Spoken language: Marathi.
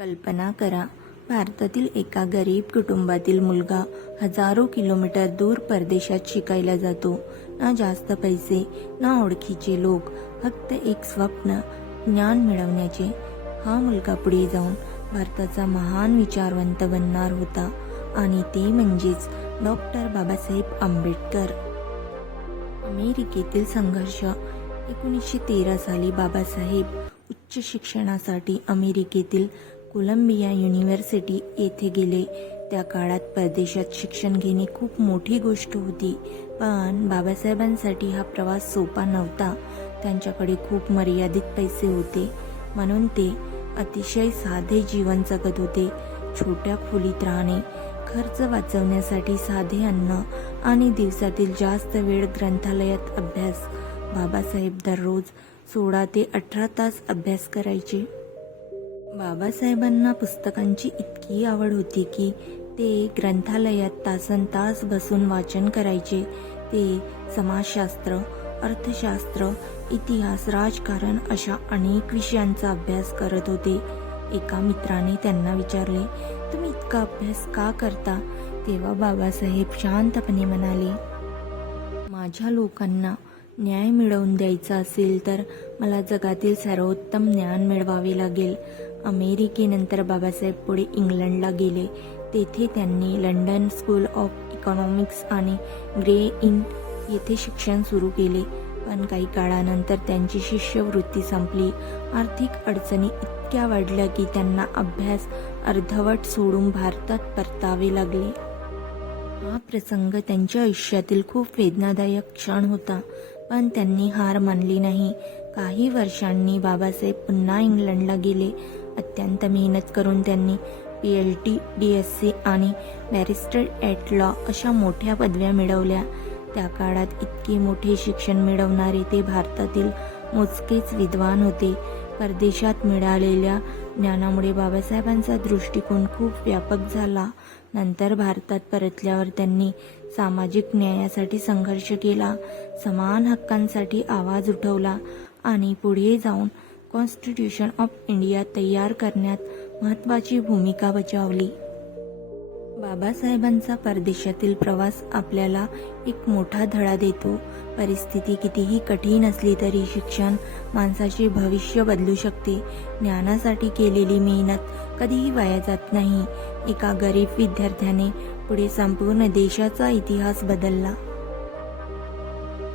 कल्पना करा, भारतातील एका गरीब कुटुंबातील मुलगा हजारो किलोमीटर दूर परदेशात शिकायला जातो. ना जास्त पैसे, ना ओळखीचे लोक, फक्त एक स्वप्न, ज्ञान मिळवण्याचे. हा मुलगा पुढे जाऊन भारताचा महान विचारवंत बनणार होता आणि ते म्हणजेच डॉक्टर बाबासाहेब आंबेडकर. अमेरिकेतील संघर्ष. 1913 साली बाबासाहेब उच्च शिक्षणासाठी अमेरिकेतील कोलंबिया युनिव्हर्सिटी येथे गेले. त्या काळात परदेशात शिक्षण घेणे खूप मोठी गोष्ट होती, पण बाबासाहेबांसाठी हा प्रवास सोपा नव्हता. त्यांच्याकडे खूप मर्यादित पैसे होते, म्हणून ते अतिशय साधे जीवन जगत होते. छोट्या खोलीत राहणे, खर्च वाचवण्यासाठी साधे अन्न आणि दिवसातील जास्त वेळ ग्रंथालयात अभ्यास. बाबासाहेब दररोज 16 ते 18 तास अभ्यास करायचे. बाबासाहेबांना पुस्तकांची इतकी आवड होती की ते ग्रंथालयात तासनतास बसून वाचन करायचे. ते समाजशास्त्र, अर्थशास्त्र, इतिहास, राजकारण अशा अनेक विषयांचा अभ्यास करत होते. एका मित्राने त्यांना विचारले, तुम्ही इतका अभ्यास का करता? तेव्हा बाबासाहेब शांतपणे म्हणाले, माझ्या लोकांना न्याय मिळवून द्यायचा असेल तर मला जगातील सर्वोत्तम ज्ञान मिळवावे लागेल. अमेरिकेनंतर बाबासाहेब पुढे इंग्लंडला गेले. तेथे त्यांनी लंडन स्कूल ऑफ इकॉनॉमिक्स आणि ग्रे इन येथे शिक्षण सुरू केले. पण काही काळानंतर त्यांची शिष्यवृत्ती संपली. आर्थिक अडचणी इतक्या वाढल्या की त्यांना अभ्यास अर्धवट सोडून भारतात परतावे लागले. हा प्रसंग त्यांच्या आयुष्यातील खूप वेदनादायक क्षण होता, पण त्यांनी हार मानली नाही. काही वर्षांनी बाबासाहेब पुन्हा इंग्लंडला गेले. अत्यंत मेहनत करून त्यांनी PhD, DSc आणि बॅरिस्टर ॲट लॉ अशा मोठ्या पदव्या मिळवल्या. त्या काळात इतके मोठे शिक्षण मिळवणारे ते भारतातील मोजकेच विद्वान होते. परदेशात मिळालेल्या ज्ञानामुळे बाबासाहेबांचा दृष्टिकोन खूप व्यापक झाला. नंतर भारतात परतल्यावर त्यांनी सामाजिक न्यायासाठी संघर्ष केला, समान हक्कांसाठी आवाज उठवला आणि पुढे जाऊन कॉन्स्टिट्यूशन ऑफ इंडिया तयार करण्यात महत्त्वाची भूमिका बजावली. बाबासाहेबांचा परदेशातील प्रवास आपल्याला एक मोठा धडा देतो. परिस्थिती कितीही कठीण असली तरी शिक्षण माणसाचे भविष्य बदलू शकते. ज्ञानासाठी केलेली मेहनत कधीही वाया जात नाही. एका गरीब विद्यार्थ्याने पुढे संपूर्ण देशाचा इतिहास बदलला.